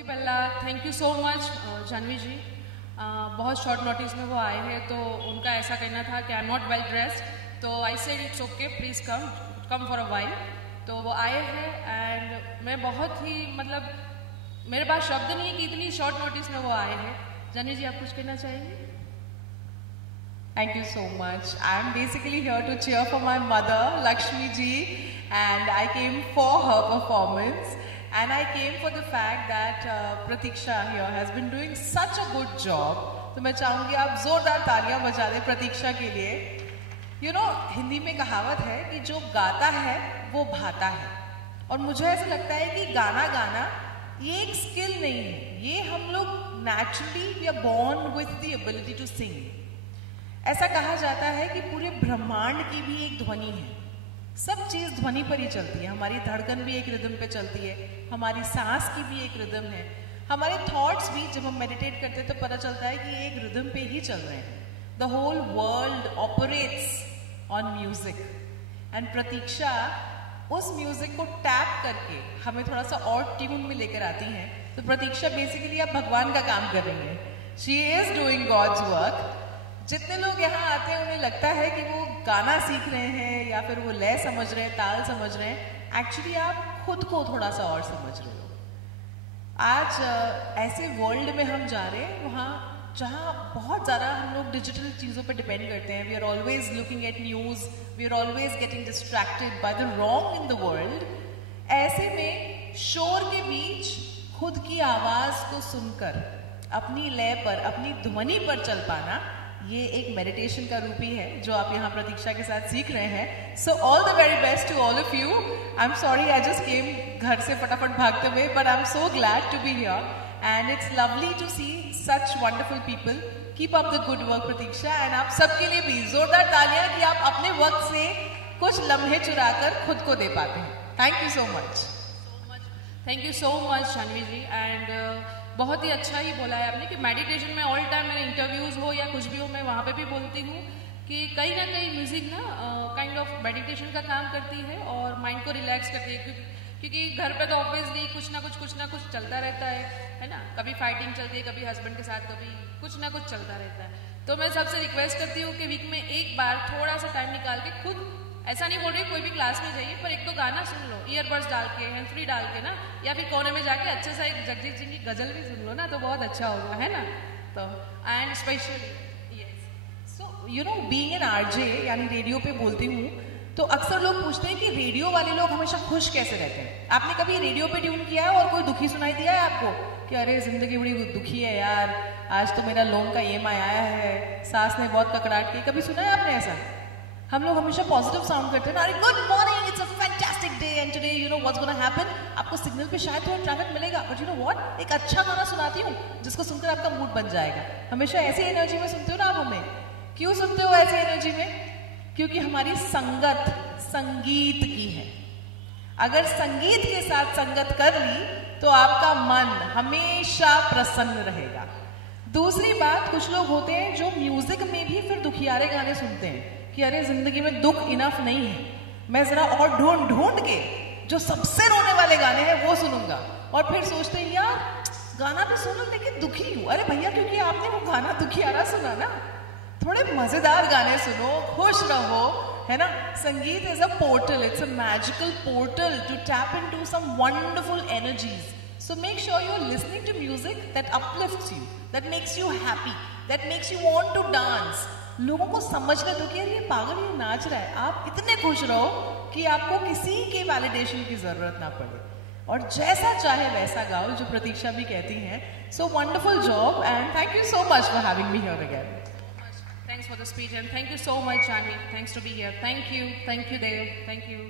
सबसे पहला thank you so much Janhvi ji. बहुत शॉर्ट नोटिस में वो आए हैं, तो उनका ऐसा कहना था कि I am not well dressed, तो I said it's okay, please come for a while. तो वो आए हैं एंड मैं बहुत ही मेरे पास शब्द नहीं है कि इतनी शॉर्ट नोटिस में वो आए हैं। जानवी जी, आप कुछ कहना चाहेंगे? Thank you so much. I'm basically here to cheer for my mother, Lakshmi ji, and I came for her performance. And I came for the fact that Pratiksha here has been doing such a good job. तो मैं चाहूँगी आप जोरदार तालियां बजा दें प्रतीक्षा के लिए। You know, हिंदी में कहावत है कि जो गाता है वो भाता है, और मुझे ऐसा लगता है कि गाना गाना ये एक स्किल नहीं है, ये हम लोग naturally we are born with the ability to sing. ऐसा कहा जाता है कि पूरे ब्रह्मांड की भी एक ध्वनि है, सब चीज ध्वनि पर ही चलती है। हमारी धड़कन भी एक रिदम पे चलती है, हमारी सांस की भी एक रिदम है, हमारे थॉट्स भी जब हम मेडिटेट करते हैं तो पता चलता है कि एक रिदम पे ही चल रहे हैं। The whole world operates on music, and Pratiksha उस म्यूजिक को टैप करके हमें थोड़ा सा और ट्यून में लेकर आती हैं। तो प्रतीक्षा बेसिकली आप भगवान का काम कर रही हैं, she is doing God's work. जितने लोग यहाँ आते हैं उन्हें लगता है कि वो गाना सीख रहे हैं या फिर वो लय समझ रहे हैं, ताल समझ रहे हैं। एक्चुअली आप खुद को थोड़ा सा और समझ रहे हो। आज ऐसे वर्ल्ड में हम जा रहे हैं वहाँ जहाँ बहुत ज़्यादा हम लोग डिजिटल चीज़ों पे डिपेंड करते हैं। We are always looking at news, we are always getting distracted by the wrong in the world. ऐसे में शोर के बीच खुद की आवाज़ को सुनकर अपनी लय पर, अपनी ध्वनि पर चल पाना, ये एक मेडिटेशन का रूप ही है जो आप यहाँ प्रतीक्षा के साथ सीख रहे हैं। So all the very best to all of you. I am sorry I just came घर से फटाफट भागते हुए, but I am so glad to be here and it's lovely to see such wonderful people. Keep up the good work Pratiksha, and आप सबके लिए भी जोरदार तालियां कि आप अपने वक्त से कुछ लम्हे चुराकर खुद को दे पाते हैं। Thank you so much. Thank you so much Janhvi ji. And बहुत ही अच्छा ही बोला है आपने कि मेडिटेशन में ऑल टाइम मेरे इंटरव्यूज़ हो या कुछ भी हो, मैं वहाँ पे भी बोलती हूँ कि कहीं ना कहीं म्यूज़िक ना काइंड ऑफ मेडिटेशन का काम करती है और माइंड को रिलैक्स करती है। क्योंकि घर पे तो ऑब्वियसली कुछ ना कुछ चलता रहता है ना। कभी फाइटिंग चलती है, कभी हस्बैंड के साथ, कभी कुछ ना कुछ चलता रहता है। तो मैं सबसे रिक्वेस्ट करती हूँ कि वीक में एक बार थोड़ा सा टाइम निकाल के खुद, ऐसा नहीं बोल रही कोई भी क्लास में जाइए, पर एक तो गाना सुन लो, ईयरबड्स डाल के, हैंड फ्री डाल के ना, या फिर कोने में जाके अच्छे सा एक जगजीत सिंह की गजल भी सुन लो ना, तो बहुत अच्छा होगा, है ना। तो and specially so you know, being an RJ यानी रेडियो पे बोलती हूँ, तो अक्सर लोग पूछते हैं कि रेडियो वाले लोग हमेशा खुश कैसे रहते हैं। आपने कभी रेडियो पे ट्यून किया है और कोई दुखी सुनाई दिया है आपको कि अरे जिंदगी बड़ी दुखी है यार, आज तो मेरा लोन का EMI आया है, सास ने बहुत ककड़ाहट की, कभी सुना है आपने ऐसा? हम लोग हमेशा पॉजिटिव साउंड करते हैं ना, अरे good morning, it's a fantastic day and today you know what's gonna happen. आपको सिग्नल पे शायद थोड़ा ट्रैफिक मिलेगा, बट यू नो व्हाट, एक अच्छा गाना सुनाती हूँ जिसको सुनकर आपका मूड बन जाएगा। हमेशा ऐसी एनर्जी में सुनते हो ना आप हमें। क्यों सुनते हो ऐसी एनर्जी में? क्योंकि हमारी संगत संगीत की है। अगर संगीत के साथ संगत कर ली तो आपका मन हमेशा प्रसन्न रहेगा। दूसरी बात, कुछ लोग होते हैं जो म्यूजिक में भी फिर दुखियारे गाने सुनते हैं कि अरे जिंदगी में दुख इनफ नहीं है, मैं जरा और ढूंढ के जो सबसे रोने वाले गाने हैं वो सुनूंगा, और फिर सोचते हैं यार गाना भी सुनो लेकिन दुखी हूं। अरे भैया, क्योंकि आपने वो गाना दुखियारा सुना ना, थोड़े मजेदार गाने सुनो, खुश रहो, है ना। Sangeet is a portal, it's a magical portal to tap into some wonderful energies. So make sure you're listening to music that uplifts you, that makes you happy, that makes you want to dance. लोगों को समझने दो कि यार ये पागल ये नाच रहा है, आप इतने खुश रहो कि आपको किसी के वैलिडेशन की जरूरत ना पड़े, और जैसा चाहे वैसा गाओ, जो प्रतीक्षा भी कहती हैं। So wonderful job and thank you so much for having me here again. Thanks for the speech and thank you so much, Janvi. Thanks to be here. Thank you, Dev. Thank you.